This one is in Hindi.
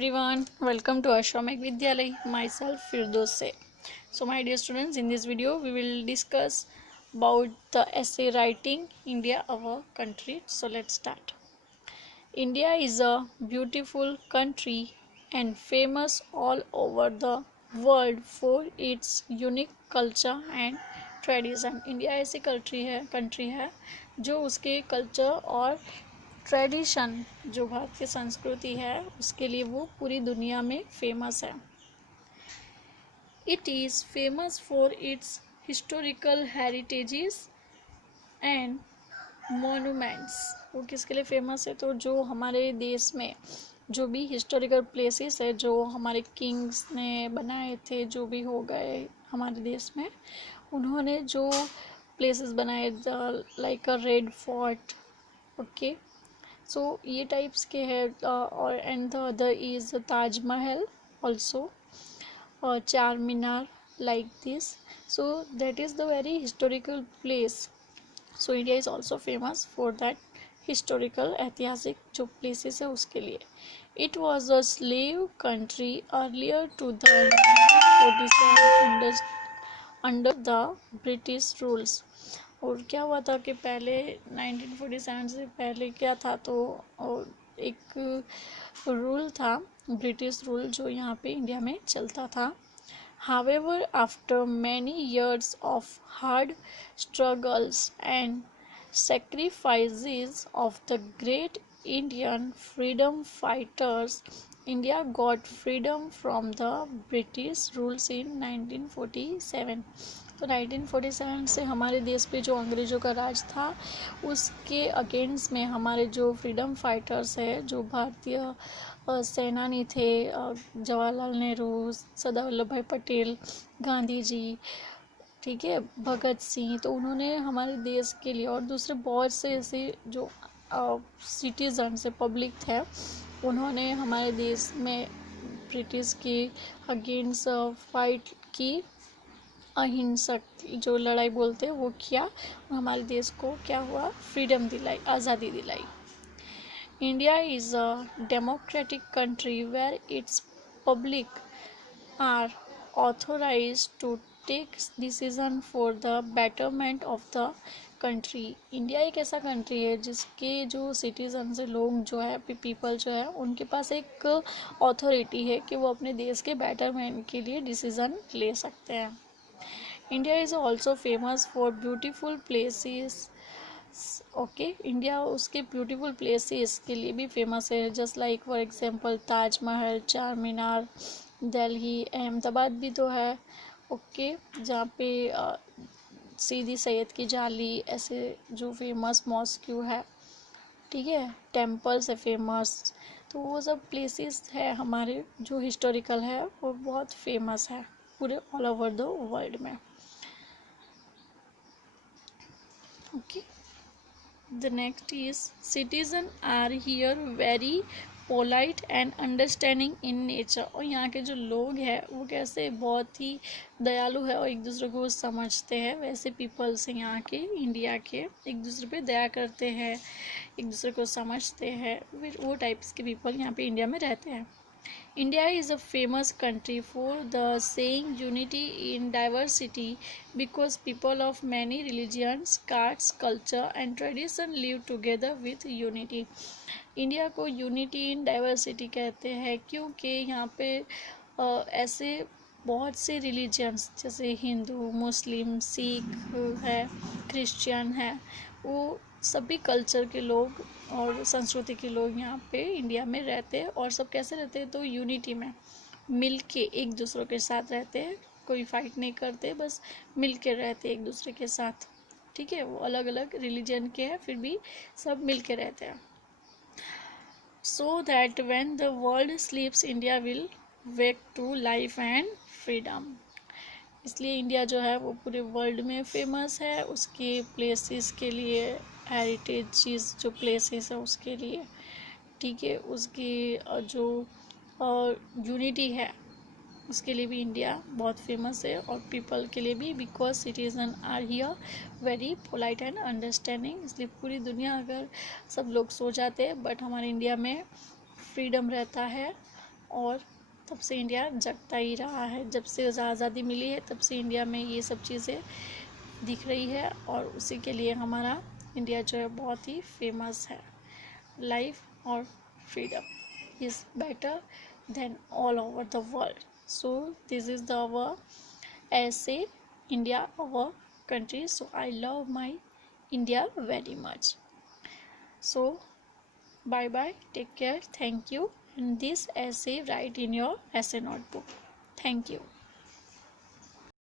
everyone, welcome to Ashramik Vidyalay. Myself Firdos Se. So my dear students, in this video we will discuss about the essay writing India our country. So let's start. India is a beautiful country and famous all over the world for its unique culture and tradition. India ऐसी कंट्री है जो उसके कल्चर और ट्रेडिशन, जो भारत की संस्कृति है, उसके लिए वो पूरी दुनिया में फेमस है. It is famous for its historical heritages and monuments. वो किसके लिए फेमस है? तो जो हमारे देश में जो भी हिस्टोरिकल प्लेसेस है, जो हमारे किंग्स ने बनाए थे, जो भी हो गए हमारे देश में, उन्होंने जो प्लेसेस बनाए like a red fort. Okay, so ये टाइप्स के हैं. और and the other is Taj Mahal also, और Charminar like this. So that is the very historical place. So India is also famous for that historical, ऐतिहासिक जो प्लेसेस है उसके लिए. It was a slave country earlier to the 1947 under the British rules. और क्या हुआ था कि पहले 1947 से पहले क्या था, तो एक रूल था, ब्रिटिश रूल, जो यहाँ पे इंडिया में चलता था. However, after many years of hard struggles and sacrifices of the great Indian freedom fighters, India got freedom from the British rules in 1947. तो 1947 से हमारे देश पे जो अंग्रेज़ों का राज था, उसके अगेंस्ट में हमारे जो फ्रीडम फाइटर्स है, जो भारतीय सेनानी थे, जवाहरलाल नेहरू, सरदार वल्लभ भाई पटेल, गांधी जी, ठीक है, भगत सिंह, तो उन्होंने हमारे देश के लिए और दूसरे बहुत से ऐसे जो सिटीजन से पब्लिक थे, उन्होंने हमारे देश में ब्रिटिश के अगेंस्ट फाइट की. अहिंसक जो लड़ाई बोलते हैं वो किया, और हमारे देश को क्या हुआ, फ्रीडम दिलाई, आज़ादी दिलाई. India is a democratic country where its public are authorized to take decision for the betterment of the country. India एक ऐसा कंट्री है जिसके जो सिटीजन से लोग जो है, पीपल जो है, उनके पास एक अथॉरिटी है कि वो अपने देश के बेटरमेंट के लिए डिसीजन ले सकते हैं. India is also famous for beautiful places. Okay, India उसके ब्यूटीफुल प्लेसेस के लिए भी फेमस है, just like for example Taj Mahal, चार मीनार, दिल्ली, अहमदाबाद भी तो है. ओके, जहाँ पे सीदी सैयद की जाली, ऐसे जो फेमस मॉस्क्यू है, ठीक है, टेम्पल्स है फेमस. तो वो सब प्लेसेस है हमारे जो हिस्टोरिकल है, वो बहुत फेमस है पूरे ऑल ओवर द वर्ल्ड में. Okay, The next is citizens are here very polite and understanding in nature. और यहाँ के जो लोग हैं वो कैसे बहुत ही दयालु है और एक दूसरे को समझते हैं. वैसे पीपल्स हैं यहाँ के, इंडिया के, एक दूसरे पे दया करते हैं, एक दूसरे को समझते हैं. वो टाइप्स के पीपल यहाँ पे इंडिया में रहते हैं. India is a famous country for the saying unity in diversity because people of many religions, castes, culture and tradition live together with unity. India को यूनिटी इन डाइवर्सिटी कहते हैं क्योंकि यहाँ पे ऐसे बहुत से रिलीजन्स, जैसे हिंदू, मुस्लिम, सिख है, क्रिश्चियन है, वो सभी कल्चर के लोग और संस्कृति के लोग यहाँ पे इंडिया में रहते हैं. और सब कैसे रहते हैं? तो यूनिटी में मिल के एक दूसरों के साथ रहते हैं. कोई फाइट नहीं करते, बस मिल के रहते हैं एक दूसरे के साथ. ठीक है, वो अलग अलग रिलीजन के हैं, फिर भी सब मिल के रहते हैं. So that when the world sleeps India will wake to life and freedom. इसलिए इंडिया जो है वो पूरे वर्ल्ड में फेमस है उसके प्लेसेस के लिए, हेरिटेज चीज़ जो प्लेसेस है उसके लिए, ठीक है, उसकी जो यूनिटी है उसके लिए भी इंडिया बहुत फेमस है. और पीपल के लिए भी, because citizen are here very polite and understanding. इसलिए पूरी दुनिया अगर सब लोग सो जाते हैं, बट हमारे इंडिया में फ्रीडम रहता है, और तब से इंडिया जगता ही रहा है। जब से आज़ादी मिली है तब से इंडिया में ये सब चीज़ें दिख रही है, और उसी के लिए हमारा इंडिया जो है बहुत ही फेमस है। लाइफ और freedom is better than all over the world. So this is the our ऐसे India our country. So I love my India very much. So bye bye, take care, thank you. And this essay write in your essay notebook. Thank you.